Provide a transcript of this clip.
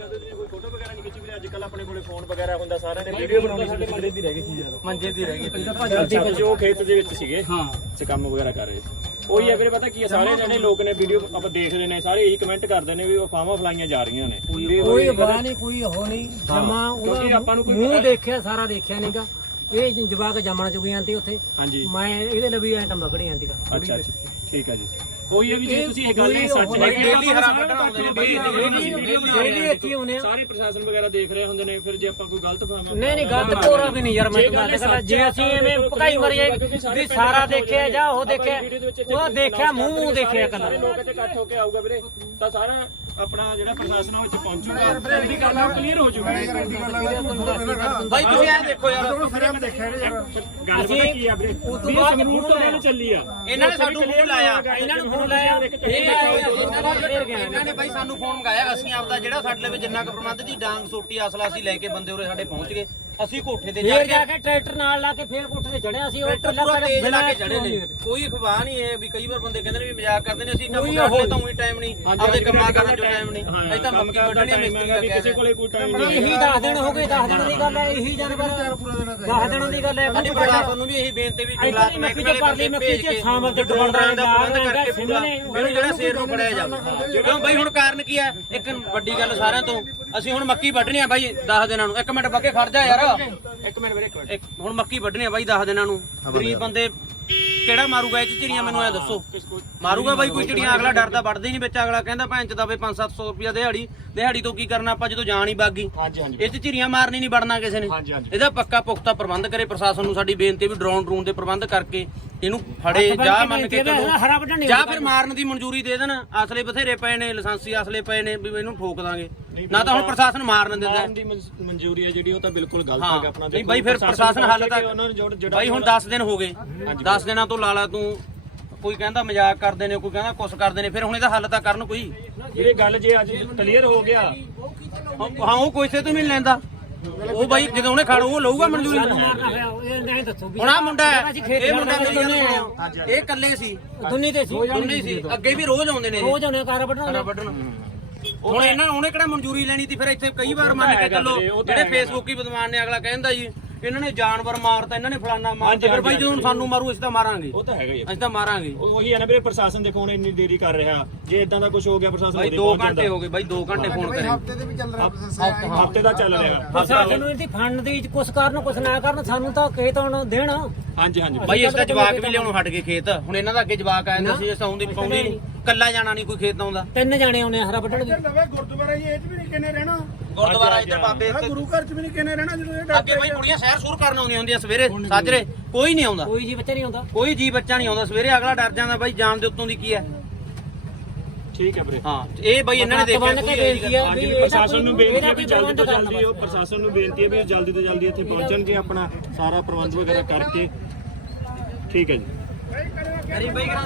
ਕਦੇ ਤੁਸੀਂ ਕੋਈ ਫੋਟੋ ਵਗੈਰਾ ਨਹੀਂ ਖਿੱਚੀ ਵੀਰੇ? ਅੱਜ ਕੱਲ ਆਪਣੇ ਕੋਲੇ ਫੋਨ ਵਗੈਰਾ ਹੁੰਦਾ ਸਾਰਿਆਂ ਨੇ ਵੀਡੀਓ ਬਣਾਉਣੀ ਸਾਡੇ ਮੰਜੇ ਦੀ ਰਹਿ ਗਈ ਸੀ ਯਾਰ। ਮੰਜੇ ਦੀ ਰਹਿ ਗਈ ਅੱਛਾ ਤੁਸੀਂ ਉਹ ਖੇਤ ਦੇ ਵਿੱਚ ਸੀਗੇ ਹਾਂ। ਤੇ ਕੰਮ ਵਗੈਰਾ ਕਰ ਰਹੇ ਸੀ। ਉਹੀ ਹੈ ਵੀਰੇ ਪਤਾ ਕੀ ਹੈ ਸਾਰੇ ਜਣੇ ਲੋਕ ਨੇ ਵੀਡੀਓ ਆਪਾਂ ਦੇਖਦੇ ਨੇ ਸਾਰੇ ਇਹੀ ਕਮੈਂਟ ਕਰਦੇ ਨੇ ਵੀ ਉਹ ਫਾਵਾਂ ਫਲਾਈਆਂ ਜਾ ਰਹੀਆਂ ਨੇ। ਕੋਈ ਬਾਹ ਨਹੀਂ ਕੋਈ ਉਹ ਨਹੀਂ ਜਮਾ ਕਿਉਂਕਿ ਉਹਦਾ ਆਪਾਂ ਨੂੰ ਕੋਈ ਮੂੰਹ ਦੇਖਿਆ ਸਾਰਾ ਦੇਖਿਆ ਨਹੀਂਗਾ ਇਹ ਜਵਾਕ ਜੰਮਣ ਚੁੱਕੀ ਜਾਂਦੀ ਉੱਥੇ। ਹਾਂਜੀ। ਮੈਂ ਇਹਦੇ ਲਈ ਵੀ ਐਟਮ ਬਗੜੀ ਜਾਂਦੀ ਗਾ ਅੱਛਾ ਅੱਛਾ। ਠੀਕ ਹੈ ਜੀ। ਉਹੀ ਹੈ ਵੀ ਜੇ ਤੁਸੀਂ ਇਹ ਗੱਲ ਨਹੀਂ ਸੱਚ ਹੈ ਕਿ ਡੇਲੀ ਹਰਾ ਕੱਢਣ ਡੇਲੀ ਇੱਥੇ ਹੁੰਦੇ ਆ। ਸਾਰੇ ਪ੍ਰਸ਼ਾਸਨ ਵਗੈਰਾ ਦੇਖ ਰਹੇ ਹੁੰਦੇ ਨੇ ਫਿਰ ਜੇ ਆਪਾਂ ਕੋਈ ਗਲਤ ਫਾਵਾਂ ਨਹੀਂ ਨਹੀਂ ਗਲਤ ਕੋਰਾ ਵੀ ਨਹੀਂ ਯਾਰ ਮੈਂ ਤੁਹਾਨੂੰ ਦੱਸਦਾ ਜੇ ਅਸੀਂ ਐਵੇਂ ਭਕਾਈ ਮਰੀਏ ਵੀ ਸਾਰਾ ਦੇਖਿਆ ਜਾਂ ਉਹ ਦੇਖਿਆ ਉਹ ਦੇਖਿਆ ਮੂੰਹ ਮੂੰਹ ਦੇਖਿਆ ਸਾਰੇ ਕੱਲਾ ਲੋਕ ਇੱਥੇ ਇਕੱਠ ਹੋ ਕੇ ਆਊਗਾ ਵੀਰੇ ਤਾਂ ਸਾਰਾ ਆਪਣਾ ਜਿਹੜਾ ਪ੍ਰਸ਼ਾਸਨ ਉਹ ਇੱਥੇ ਪਹੁੰਚੂਗਾ ਇਹਦੀ ਗੱਲ ਆ ਕਲੀਅਰ ਹੋ ਜੂਗੀ ਬਾਈ ਤੁਸੀਂ ਐ ਦੇਖੋ ਯਾਰ। ਗੱਲ ਪਤਾ ਕੀ ਆ ਵੀਰੇ? ਉਹ ਤੋਂ ਵੀ ਬਾਅਦ ਸੰਗਰੂਰ ਤੋਂ ਗੱਲ ਚੱਲੀ ਆ। ਇਹਨਾਂ ਨੇ ਸਾਨੂੰ ਫੋਨ ਲਾਇਆ। ਇਹਨਾਂ ਨੂੰ ਫੋਨ ਲਾਇਆ। ਇਹ ਆਏ ਇਹਨਾਂ ਦਾ ਫੇਰ ਗਿਆ ਇਹਨਾਂ ਨੇ ਬਾਈ ਸਾਨੂੰ ਫੋਨ ਮੰਗਾਇਆ। ਅਸੀਂ ਆਪਦਾ ਜਿਹੜਾ ਸਾਡੇ ਲਈ ਜਿੰਨਾ ਕੁ ਪ੍ਰਬੰਧ ਦੀ ਡਾਂਗ ਸੋਟੀ ਅਸਲਾ ਅਸੀਂ ਲੈ ਕੇ ਬੰਦੇ ਉਰੇ ਸਾਡੇ ਪਹੁੰਚ ਗਏ। ਅਸੀਂ ਕੋਠੇ ਤੇ ਜਾ ਫੇਰ ਕੇ ਜਾ ਕੇ ਟਰੈਕਟਰ ਨਾਲ ਲਾ ਕੇ ਫੇਰ ਕੋਠੇ ਤੇ ਚੜਿਆ ਸੀ ਉਹ ਟਰੈਕਟਰ ਪੂਰਾ ਤੇਜ਼ ਲਾ ਕੇ ਚੜੇ ਨੇ। ਕੋਈ ਅਫਵਾਹ ਨਹੀਂ ਹੈ ਵੀ ਕਈ ਵਾਰ ਬੰਦੇ ਕਹਿੰਦੇ ਨੇ ਵੀ ਮਜ਼ਾਕ ਕਰਦੇ ਨੇ ਅਸੀਂ ਕੰਮ ਕਰਦੇ ਤਾਂ ਉਹੀ ਟਾਈਮ ਨਹੀਂ ਆਪਦੇ ਕੰਮਾਂ ਕਰਨ ਜੋ ਟਾਈਮ ਨਹੀਂ। ਅਸੀਂ ਤਾਂ ਮੱਕੀ ਵੱਢਣੀ ਮਿਸਤਰੀ ਦਾ ਕਿਸੇ ਕੋਲੇ ਕੋਈ ਟਾਈਮ ਨਹੀਂ। ਇਹੀ 10 ਦਿਨ ਹੋ ਗਏ 10 ਦਿਨ ਦੀ ਗੱਲ ਹੈ ਇਹੀ ਜਾਨਵਰ 10 ਦਿਨਾਂ ਦੀ ਗੱਲ ਹੈ ਸਾਡੀ ਪ੍ਰਸ਼ਾਸਨ ਨੂੰ ਵੀ ਇਹੀ ਬੇਨਤੀ ਵੀ ਗੁਲਾਬ ਚ ਵਾਲੇ ਪਰਲੀ ਬੰਦੇ ਮੱਕੀ ਭੇਜ ਚ ਕੇ ਸ਼ਾਮਲ ਤੇ ਡਰੋਨ ਡਰੋਨ ਦਾ ਪ੍ਰਬੰਧ ਦਾ ਕਰਕੇ ਪੂਰਾ ਮੈਨੂੰ ਜਿਹੜਾ ਸ਼ੇਰ ਨੂੰ ਫੜਿਆ ਜਾਵੇ। ਕਿਉਂ ਬਾਈ ਹੁਣ ਕਾਰਨ ਕੀ ਹੈ? ਇੱਕ ਵੱਡੀ ਗੱਲ ਸਾਰਿਆਂ ਤੋਂ ਅਸੀਂ ਹੁਣ ਮੱਕੀ ਵੱਢਣੀ ਆ ਬਾਈ 10 ਦਿਨਾਂ ਨੂੰ। ਇੱਕ ਮਿੰਟ ਬੱਕੇ ਖੜ ਜਾ ਯਾਰ। ਇੱਕ ਮਿੰਟ ਵੀਰੇ ਇੱਕ ਹੁਣ ਮੱਕੀ ਵੱਢਣੀ ਆ ਬਾਈ 10 ਦਿਨਾਂ ਨੂੰ। ਗਰੀਬ ਬੰਦੇ ਕਿਹੜਾ ਮਾਰੂਗਾ ਇਹ 'ਚ ਚਿੜੀਆਂ ਮੈਨੂੰ ਐ ਦੱਸੋ। ਮਾਰੂਗਾ ਬਾਈ ਕੋਈ ਚਿੜੀਆਂ ਅਗਲਾ ਡਰਦਾ ਵੱਢਦਾ ਨਹੀਂ ਵਿੱਚ ਅਗਲਾ ਕਹਿੰਦਾ ਭੈਣ ਚ ਦਵੇ 5-700 ਰੁਪਿਆ ਦਿਹਾੜੀ। ਦਿਹਾੜੀ ਤੋਂ ਕੀ ਕਰਨਾ ਆਪਾਂ ਜਦੋਂ ਜਾਣ ਹੀ ਬਾਗੀ ਹਾਂਜੀ ਹਾਂਜੀ। ਇਹ 'ਚ ਚਿੜੀਆਂ ਮਾਰਨੀ ਨਹੀਂ ਵੜਨਾ ਕਿਸੇ ਨੇ। ਹਾਂਜੀ, ਹਾਂਜੀ। ਇਹਦਾ ਪੱਕਾ ਪੁਖਤਾ ਪ੍ਰਬੰਧ ਕਰੇ ਪ੍ਰਸ਼ਾਸਨ ਨੂੰ ਸਾਡੀ ਬੇਨਤੀ ਵੀ ਡਰੋਨ ਡਰੂਨ ਦੇ ਪ੍ਰਬੰਧ ਕਰਕੇ ਇਹਨੂੰ ਫੜੇ ਜਾਂ ਮੰਨ ਕੇ ਚੱਲੋ। ਜਾਂ ਫਿਰ ਮਾਰਨ ਦੀ ਮਨਜ਼ੂਰੀ ਦੇ ਦੇਣ। ਅਸਲੇ ਬਥੇਰੇ ਪਏ ਨੇ ਲਾਇਸੈਂਸੀ ਅਸਲੇ ਪਏ ਨੇ ਵੀ ਇਹਨੂੰ ਠੋਕ ਦਾਂਗੇ। ਨਾ ਤਾਂ ਹੁਣ ਪ੍ਰਸ਼ਾਸਨ ਮਾਰਨ ਦਿੰਦਾ। ਮਾਰਨ ਦੀ ਮਨਜ਼- ਮਨਜ਼ੂਰੀ ਹੈ ਜਿਹੜੀ ਉਹ ਤਾਂ ਬਿਲਕੁਲ ਗਲਤ ਹਾਂ ਹੈ ਆਪਣਾ। ਨਹੀਂ ਬਾਈ ਫਿਰ ਪ੍ਰਸ਼ਾਸਨ ਹੱਲ ਤੱਕ ਕਿ ਉਹਨਾਂ ਨੂੰ ਜੋ- ਜਿਹੜਾ ਬਾਈ ਹੁਣ 10 ਦਿਨ ਹੋ ਗਏ। 10 ਦਿਨਾਂ ਤੋਂ ਲਾਲਾ ਤੂੰ ਕੋਈ ਕਹਿੰਦਾ ਮਜ਼ਾਕ ਕਰਦੇ ਨੇ ਕੋਈ ਕਹਿੰਦਾ ਕੁਛ ਕਰਦੇ ਨੇ ਫਿਰ ਹੁਣ ਇਹਦਾ ਹੱਲ ਤਾਂ ਕਰਨ ਕੋਈ। ਇਹ ਗੱਲ ਜੇ ਅੱਜ ਕਲੀਅਰ ਹੋ ਗਿਆ ਹਾਂ ਉਹ ਕੋਈ ਸੇ ਤੋਂ ਨਹੀਂ ਲੈਂਦਾ। ਉਹ ਬਾਈ ਜਦੋਂ ਉਹਨੇ ਖੜ ਉਹ ਲਊਗਾ ਮਨਜ਼ੂਰੀ। ਹੁਣ ਆ ਮੁੰਡਾ ਹੈ, ਇਹ ਮੁੰਡਾ ਮੇਰੀ ਗੱਲ ਸੁਣੋ ਇਹ ਇਕੱਲੇ ਸੀ। ਦੁੰਨੀ ਤੇ ਸੀ। ਦੋਨੇ ਸੀ। ਅੱਗੇ ਵੀ ਰੋਜ਼ ਆਉਂਦੇ ਨੇ ਇਹ। ਰੋਜ਼ ਉਹਨੇ ਕਾਰ ਵੱਢਣ ਸਾਰਾ ਵੱਢਣ। ਹੁਣ ਇਹਨਾਂ ਉਹਨੇ ਕਿਹੜਾ ਮਨਜ਼ੂਰੀ ਲੈਣੀ ਸੀ? ਫਿਰ ਇੱਥੇ ਕਈ ਵਾਰ ਮੰਨ ਕੇ ਚੱਲੋ ਜਿਹੜੇ ਫੇਸਬੁੱਕ ਹੀ ਬਦਮਾਨ ਨੇ ਅਗਲਾ ਕਹਿੰਦਾ ਜੀ ਇਹਨਾਂ ਨੇ ਜਾਨਵਰ ਮਾਰਤਾ ਇਹਨਾਂ ਨੇ ਫਲਾਨਾ ਮਾਰਤਾ ਫਿਰ ਬਾਈ ਜਦੋਂ ਸਾਨੂੰ ਮਾਰੂ ਅਸੀਂ ਤਾਂ ਮਾਰਾਂਗੇ। ਉਹ ਤਾਂ ਹੈਗਾ ਹੀ। ਅਸੀਂ ਤਾਂ ਮਾਰਾਂਗੇ। ਉਹ- ਹੈ ਨਾ ਵੀਰੇ ਪ੍ਰਸ਼ਾਸਨ ਦੇਖੋ ਹੁਣ ਇੰਨੀ ਦੇਰੀ ਕਰ ਰਿਹਾ। ਜੇ ਇਦਾਂ ਦਾ ਕੁਝ ਹੋ ਗਿਆ ਪ੍ਰਸ਼ਾਸਨ ਬਾਈ ਉਹਦੇ 2 ਪਹੁੰਚ ਘੰਟੇ। ਹੋ ਗਏ ਬਾਈ 2 ਘੰਟੇ ਫੋਨ ਕਰੇ। ਹਫ਼ਤੇ ਦਾ ਚੱਲ ਰਿਹਾ। ਪ੍ਰਸ਼ਾਸਨ ਨੂੰ ਇਹਦੀ ਫੰਡ ਦੀ ਕੁਛ ਕਰਨ ਕੁਛ ਨਾ ਕਰਨ ਸਾਨੂੰ ਤਾਂ ਖੇਤ ਹੁਣ ਦੇਣ। ਹਾਂਜੀ ਹਾਂਜੀ। ਬਾਈ ਇਸ ਦਾ ਜਵਾਕ ਵੀ ਲਿਆਉਣੋਂ ਹਟ ਗਏ ਖੇਤ। ਹੁਣ ਇਹਨਾਂ ਦਾ ਅੱਗੇ ਜਵਾਕ ਆ ਜਾਂਦਾ ਸੀ ਸੌਂਦੇ ਪਾਉਂਦੇ ਨਹੀਂ। ਕੱਲਾ ਜਾਣਾ ਨਹੀਂ ਕੋਈ ਖੇਤ ਆਉਂਦਾ ਤਿੰਨ ਜਾਣੇ ਆਉਣੇ ਆ ਹਰਾ ਵੱਢਣ ਵੀ ਨਵੇਂ ਗੁਰਦੁਆਰਾ ਜੀ ਇਹ ਚ ਵੀ ਨਹੀਂ ਕਿਨੇ ਰਹਿਣਾ। ਗੁਰਦੁਆਰਾ ਇੱਧਰ ਬਾਬੇ ਆਹ ਇੱਥੇ ਗੁਰੂ ਘਰ ਚ ਵੀ ਨਹੀਂ ਕਿਨੇ ਰਹਿਣਾ ਜਦੋਂ ਇਹ ਅੱਗੇ ਬਾਈ ਕੁੜੀਆਂ ਸੈਰ ਸੂਰ ਕਰਨ ਆਉਂਦੀਆਂ ਹੁੰਦੀਆਂ ਸਵੇਰੇ ਸਾਜਰੇ ਕੋਈ ਨਹੀਂ ਆਉਂਦਾ। ਕੋਈ ਜੀ ਬੱਚਾ ਨਹੀਂ ਆਉਂਦਾ। ਕੋਈ ਜੀ ਬੱਚਾ ਨਹੀਂ ਆਉਂਦਾ ਸਵੇਰੇ ਅਗਲਾ ਡਰ ਜਾਂਦਾ ਬਾਈ ਜਾਨ ਦੇ ਉੱਤੋਂ ਦੀ ਕੀ ਹੈ। ਠੀਕ ਹੈ ਵੀਰੇ। ਹਾਂ ਇਹ ਬਾਈ ਇਹਨਾਂ ਨੇ ਦੇਖਿਆ ਬੰਨ ਕੇ ਕੋਈ ਇਹੋ ਜਿਹੀ ਬੇਨਤੀ ਆ ਹਾਂਜੀ ਵੀ ਵੀ ਪ੍ਰਸ਼ਾਸਨ ਨੂੰ ਬੇਨਤੀ ਹੈ ਵੀ ਜਲਦੀ ਤੋਂ ਜਲਦੀ ਉਹ ਪ੍ਰਸ਼ਾਸਨ ਨੂੰ ਬੇਨਤੀ ਹੈ ਵੀ ਜਲਦੀ ਤੋਂ ਜਲਦੀ ਇੱਥੇ ਪਹੁੰਚਣਗੇ ਆਪਣਾ ਸਾਰਾ ਪ੍ਰਬੰਧ ਵਗੈਰਾ ਕਰਕੇ। ਠੀਕ ਹੈ ਜੀ। ਗੱਲ। ਅਰੇ ਬਾਈ ਕਰਾਂ